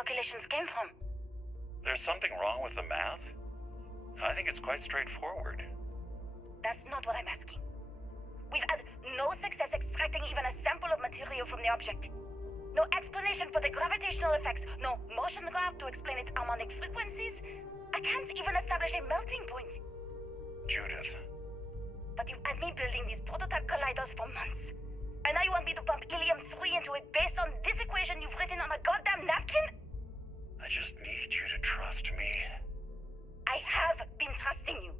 calculations came from. There's something wrong with the math? I think it's quite straightforward. That's not what I'm asking. We've had no success extracting even a sample of material from the object. No explanation for the gravitational effects, no motion graph to explain its harmonic frequencies. I can't even establish a melting point. Judith. But you've had me building these prototype colliders for months. And now you want me to pump helium-3 into it based on this equation you've written on a goddamn napkin? I just need you to trust me. I have been trusting you.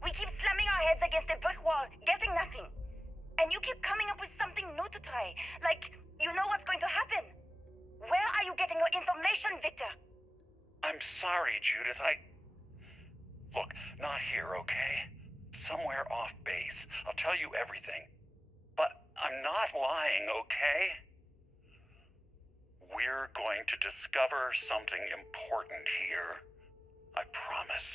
We keep slamming our heads against a brick wall, getting nothing. And you keep coming up with something new to try. Like, you know what's going to happen. Where are you getting your information, Victor? I'm sorry, Judith. Look, not here, okay? Somewhere off base. I'll tell you everything. But I'm not lying, okay? We're going to discover something important here. I promise.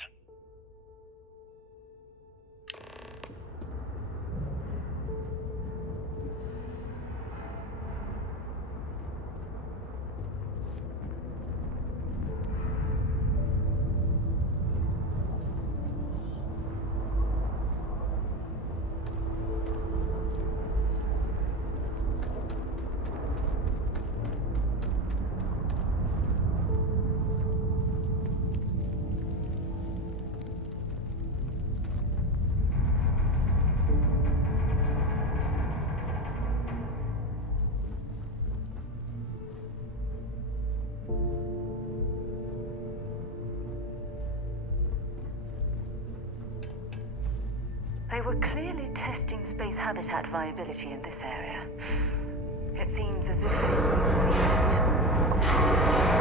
They were clearly testing space habitat viability in this area. It seems as if they were leaning towards...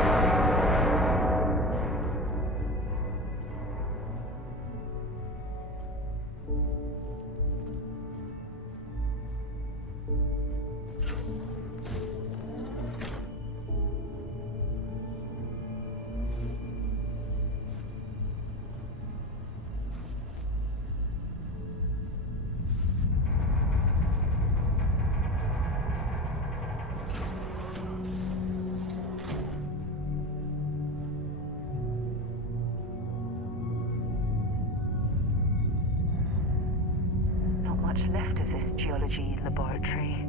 left of this geology laboratory.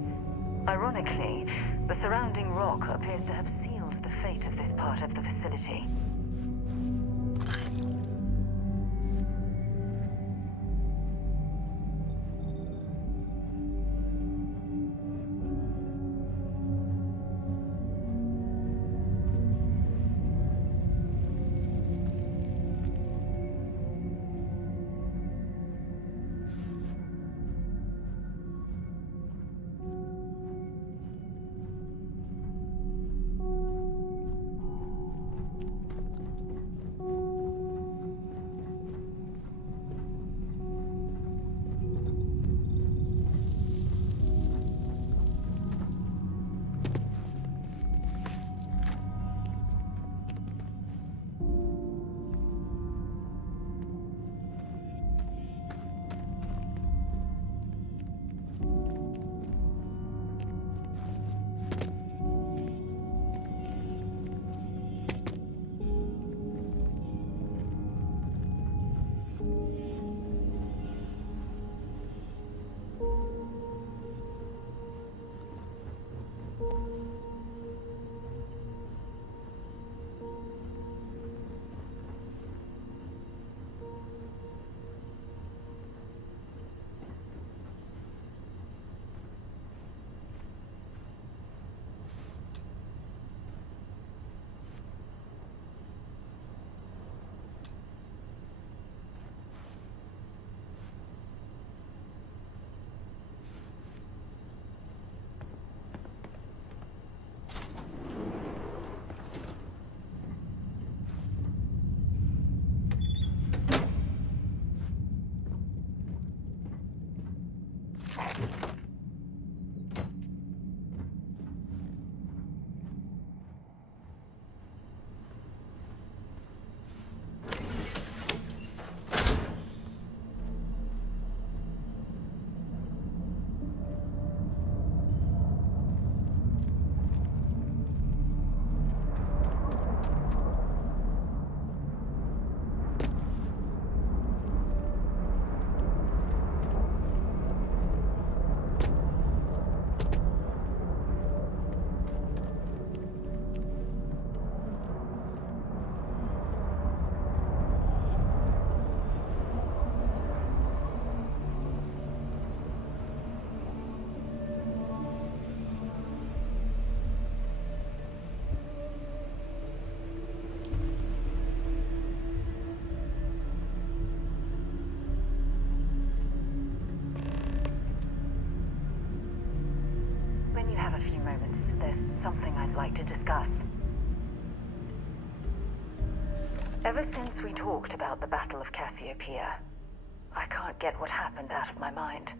Ironically, the surrounding rock appears to have sealed the fate of this part of the facility. something I'd like to discuss. Ever since we talked about the Battle of Cassiopeia, I can't get what happened out of my mind.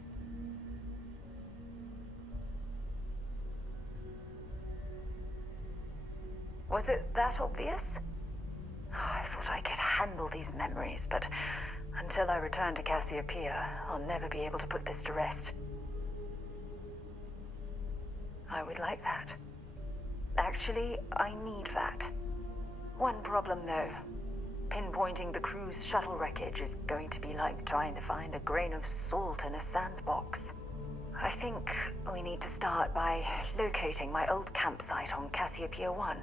Was it that obvious? I thought I could handle these memories, but until I return to Cassiopeia, I'll never be able to put this to rest. I would like that. Actually, I need that. One problem, though. Pinpointing the crew's shuttle wreckage is going to be like trying to find a grain of salt in a sandbox. I think we need to start by locating my old campsite on Cassiopeia 1.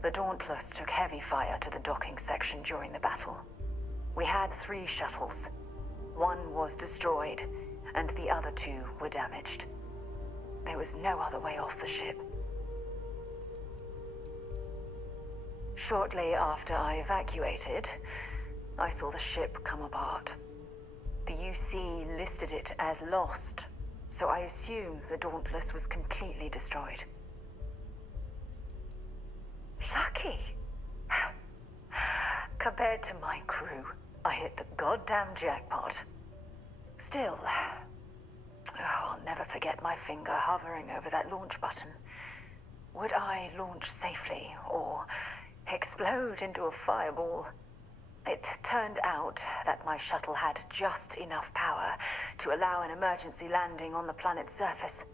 The Dauntless took heavy fire to the docking section during the battle. We had 3 shuttles. One was destroyed, and the other 2 were damaged. There was no other way off the ship. Shortly after I evacuated, I saw the ship come apart. The UC listed it as lost, so I assume the Dauntless was completely destroyed. Lucky. Compared to my crew, I hit the goddamn jackpot. Still, I'll never forget my finger hovering over that launch button. Would I launch safely, or explode into a fireball? It turned out that my shuttle had just enough power to allow an emergency landing on the planet's surface.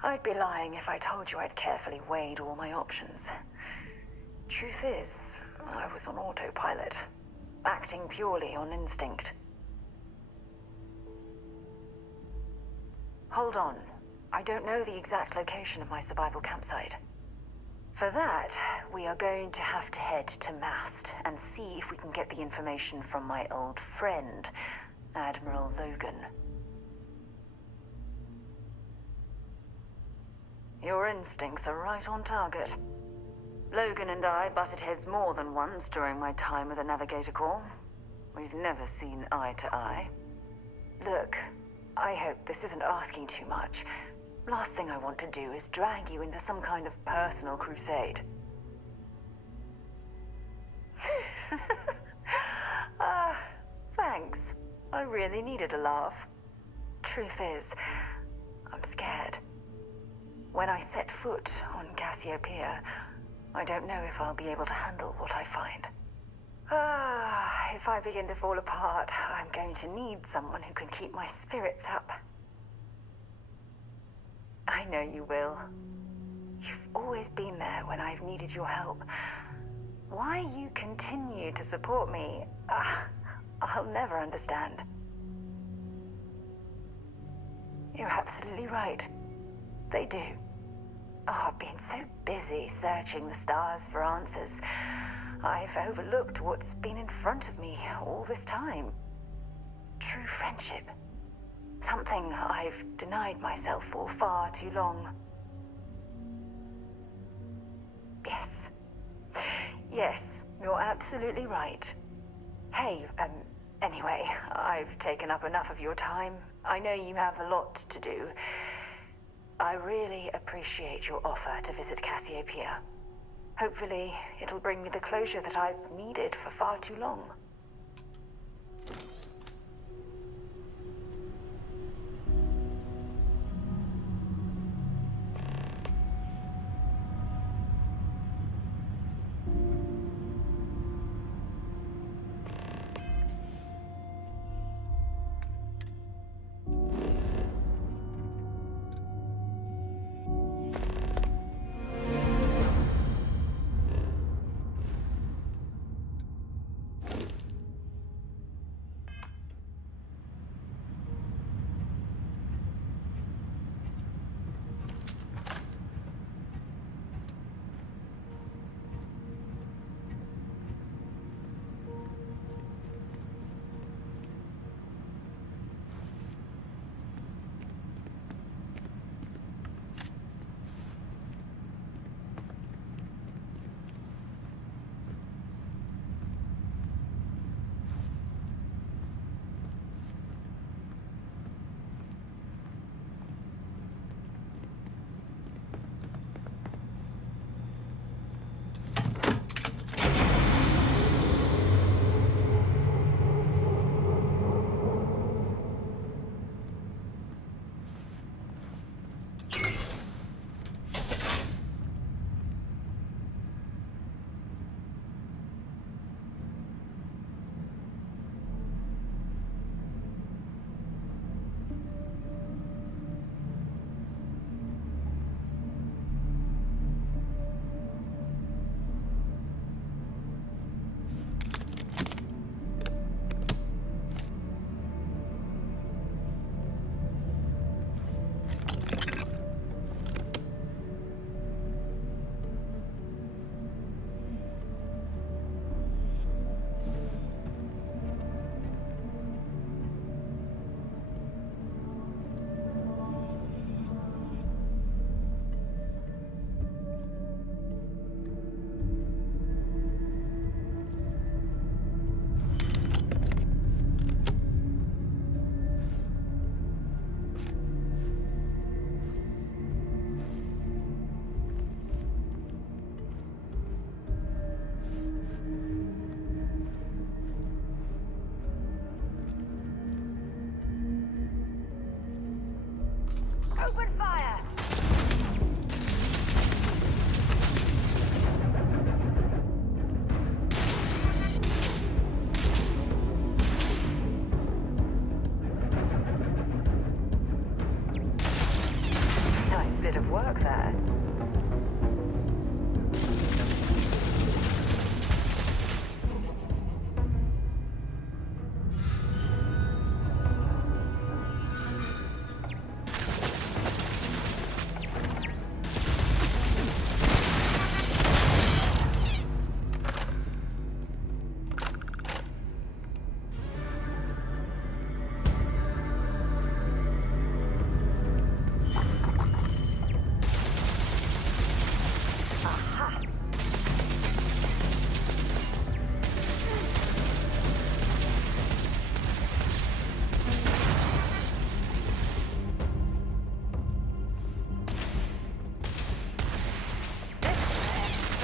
I'd be lying if I told you I'd carefully weighed all my options. Truth is, I was on autopilot, acting purely on instinct. Hold on. I don't know the exact location of my survival campsite. For that, we are going to have to head to Mast and see if we can get the information from my old friend, Admiral Logan. Your instincts are right on target. Logan and I butted heads more than once during my time with the Navigator Corps. We've never seen eye to eye. Look, I hope this isn't asking too much. Last thing I want to do is drag you into some kind of personal crusade. Thanks. I really needed a laugh. Truth is, I'm scared. When I set foot on Cassiopeia, I don't know if I'll be able to handle what I find. If I begin to fall apart, I'm going to need someone who can keep my spirits up. I know you will. You've always been there when I've needed your help. Why you continue to support me, I'll never understand. You're absolutely right. They do. Oh, I've been so busy searching the stars for answers. I've overlooked what's been in front of me all this time. True friendship. Something I've denied myself for far too long. Yes. Yes, you're absolutely right. Hey, anyway, I've taken up enough of your time. I know you have a lot to do. I really appreciate your offer to visit Cassiopeia. Hopefully, it'll bring me the closure that I've needed for far too long.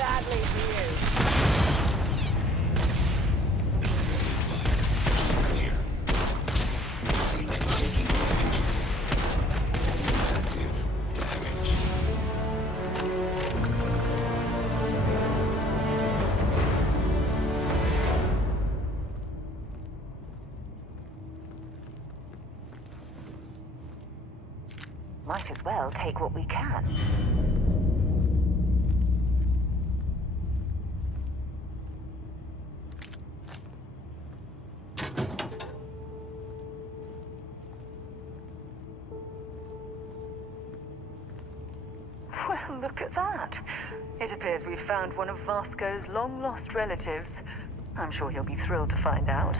badly for you. Clear. I am taking damage. Massive damage. Might as well take what we can. Well, look at that. It appears we've found one of Vasco's long-lost relatives. I'm sure he'll be thrilled to find out.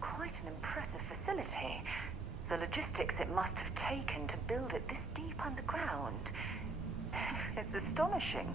Quite an impressive facility. The logistics it must have taken to build it this deep underground. It's astonishing.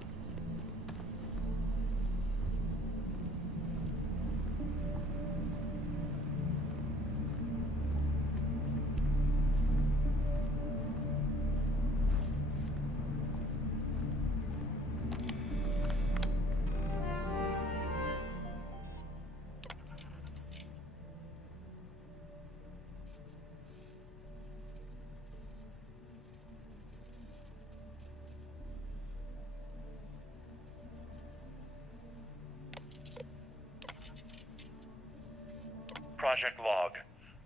Project Log.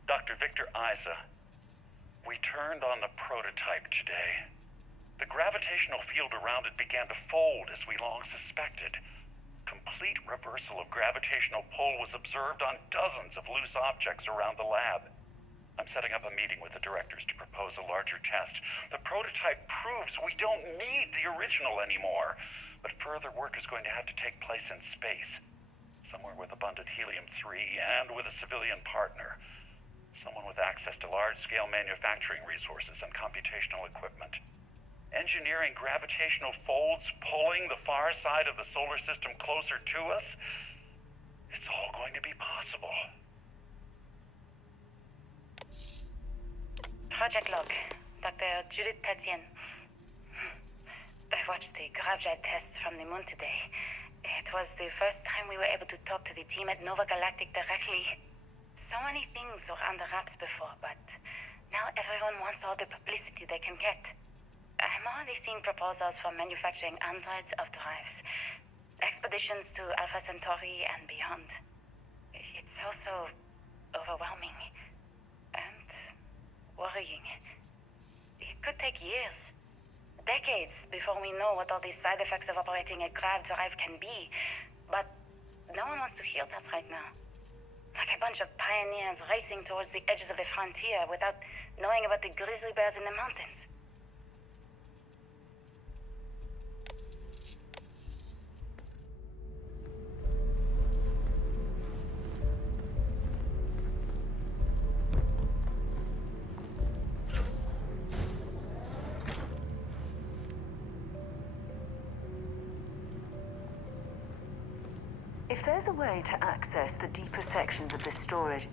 Dr. Victor Isa. We turned on the prototype today. The gravitational field around it began to fold as we long suspected. Complete reversal of gravitational pull was observed on dozens of loose objects around the lab. I'm setting up a meeting with the directors to propose a larger test. The prototype proves we don't need the original anymore, but further work is going to have to take place in space, somewhere with abundant helium-3 and with a civilian partner. Someone with access to large-scale manufacturing resources and computational equipment. Engineering gravitational folds pulling the far side of the solar system closer to us, it's all going to be possible. Project Log, Dr. Judith Tatian. I watched the gravjet tests from the moon today. It was the first time we were able to talk to the team at Nova Galactic directly. So many things were under wraps before, but now everyone wants all the publicity they can get. I'm already seeing proposals for manufacturing androids of drives, expeditions to Alpha Centauri and beyond. It's also overwhelming and worrying. It could take years, decades, before we know what all the side effects of operating a grav drive can be. But no one wants to hear that right now. Like a bunch of pioneers racing towards the edges of the frontier without knowing about the grizzly bears in the mountains. If there's a way to access the deeper sections of this storage...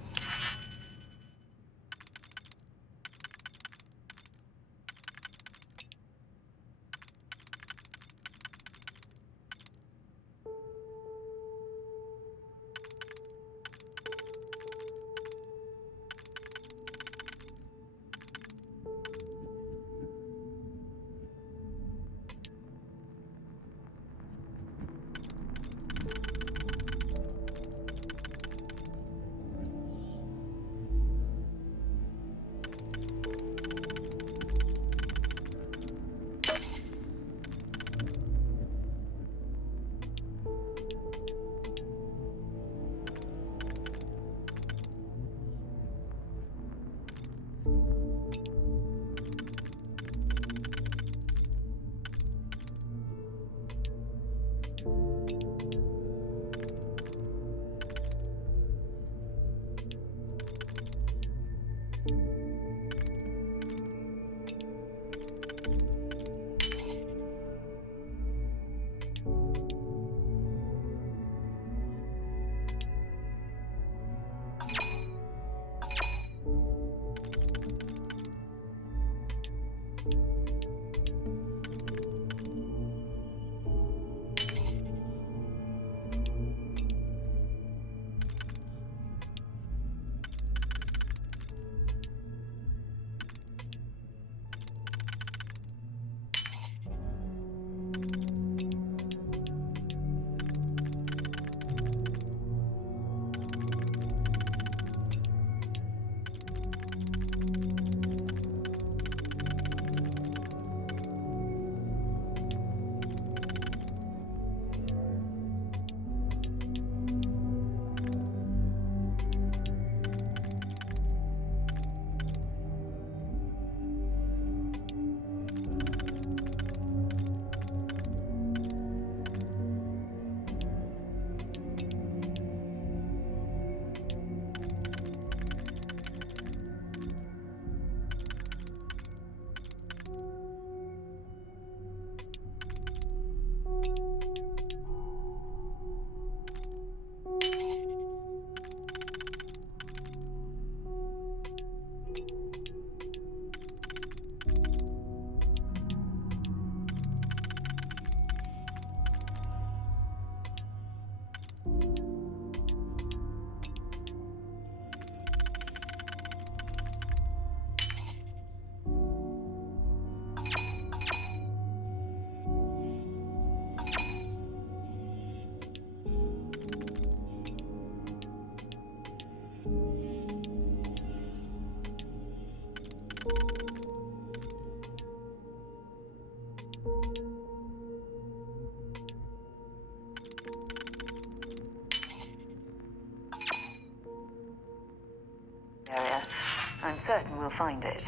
I'm certain we'll find it.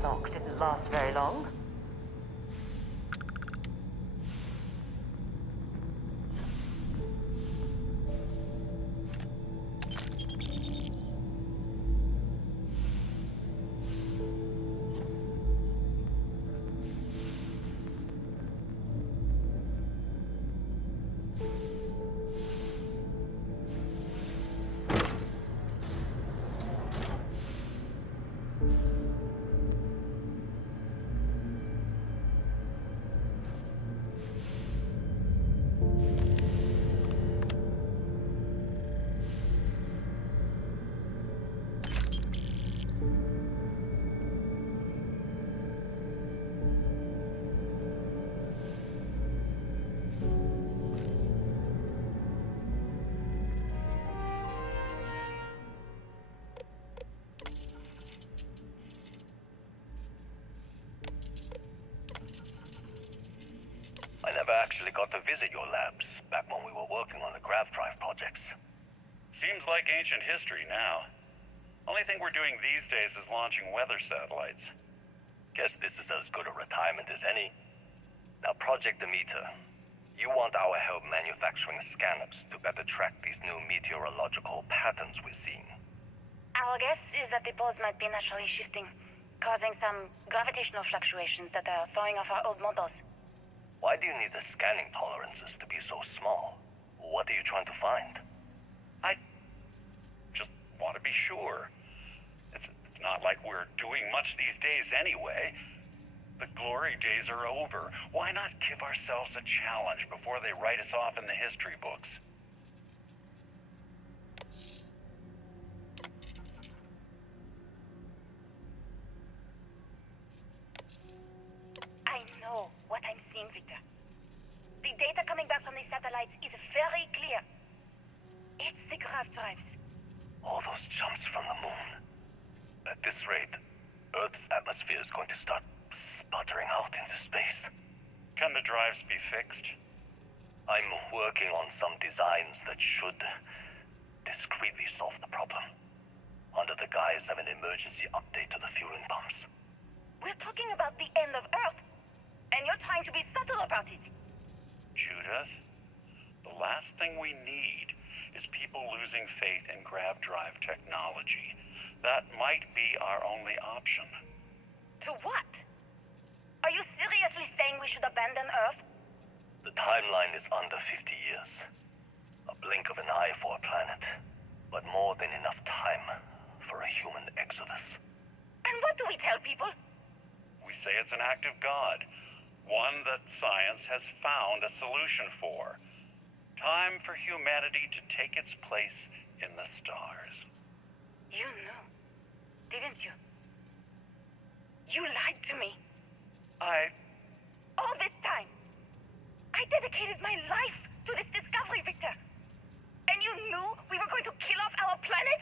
Lock didn't last very long. I never actually got to visit your labs back when we were working on the grav drive projects. Seems like ancient history now. Only thing we're doing these days is launching weather satellites. Guess this is as good a retirement as any. Now, Project Demeter. You want our help manufacturing scanners to better track these new meteorological patterns we're seeing. Our guess is that the poles might be naturally shifting, causing some gravitational fluctuations that are throwing off our old models. Why do you need the scanning tolerances to be so small? What are you trying to find? I just want to be sure. It's not like we're doing much these days anyway. The glory days are over. Why not give ourselves a challenge before they write us off in the history books? I know what I'm seeing, Victor. The data coming back from the satellites is very clear. It's the grav drives. All those jumps from the moon. At this rate, Earth's atmosphere is going to start sputtering out into space. Can the drives be fixed? I'm working on some designs that should discreetly solve the problem, under the guise of an emergency update to the fueling pumps. We're talking about the end of Earth, and you're trying to be subtle about it. Judith, the last thing we need is people losing faith in grav drive technology. That might be our only option. To what? Are you seriously saying we should abandon Earth? The timeline is under 50 years. A blink of an eye for a planet, but more than enough time for a human exodus. And what do we tell people? We say it's an act of God, one that science has found a solution for. Time for humanity to take its place in the stars. You knew, didn't you? You lied to me. All this time, I dedicated my life to this discovery, Victor. And you knew we were going to kill off our planet?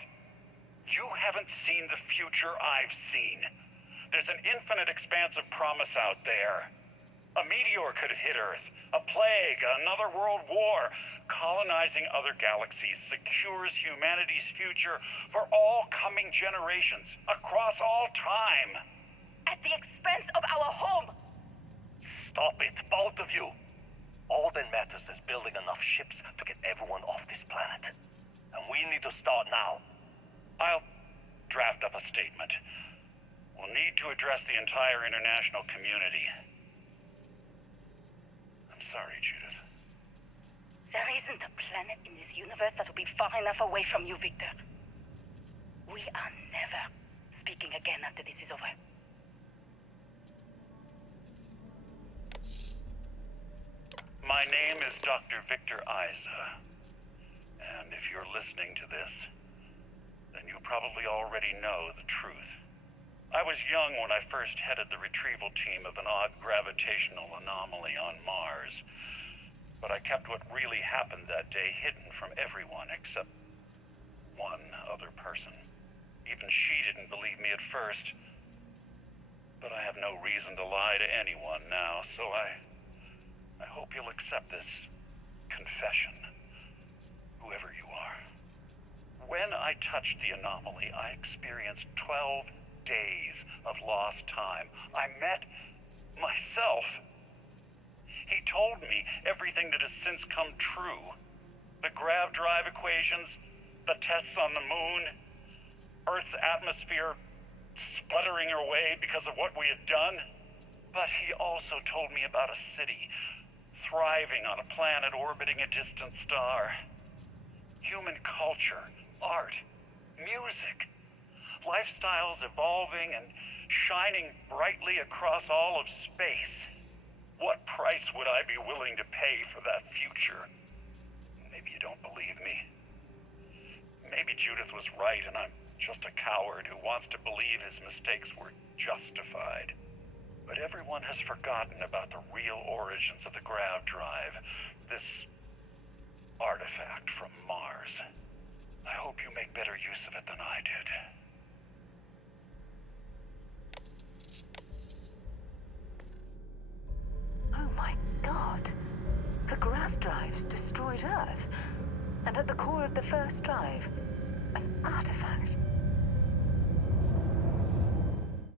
You haven't seen the future I've seen. There's an infinite expanse of promise out there. A meteor could have hit Earth. A plague, another world war. Colonizing other galaxies secures humanity's future for all coming generations, across all time. At the expense of our home. Stop it, both of you. All that matters is building enough ships to get everyone off this planet. And we need to start now. I'll draft up a statement. We'll need to address the entire international community. I'm sorry, Judith. There isn't a planet in this universe that will be far enough away from you, Victor. We are never speaking again after this is over. My name is Dr. Victor Isa. And if you're listening to this, then you probably already know the truth. I was young when I first headed the retrieval team of an odd gravitational anomaly on Mars. But I kept what really happened that day hidden from everyone except one other person. Even she didn't believe me at first. But I have no reason to lie to anyone now, so I hope you'll accept this confession, whoever you are. When I touched the anomaly, I experienced 12 days of lost time. I met myself. He told me everything that has since come true. The grav drive equations, the tests on the moon, Earth's atmosphere sputtering away because of what we had done. But he also told me about a city thriving on a planet orbiting a distant star. Human culture, art, music, lifestyles evolving and shining brightly across all of space. What price would I be willing to pay for that future? Maybe you don't believe me. Maybe Judith was right and I'm just a coward who wants to believe his mistakes were justified. But everyone has forgotten about the real origins of the grav drive, this artifact from Mars. I hope you make better use of it than I did. Oh my God. The grav drives destroyed Earth. And at the core of the first drive, an artifact.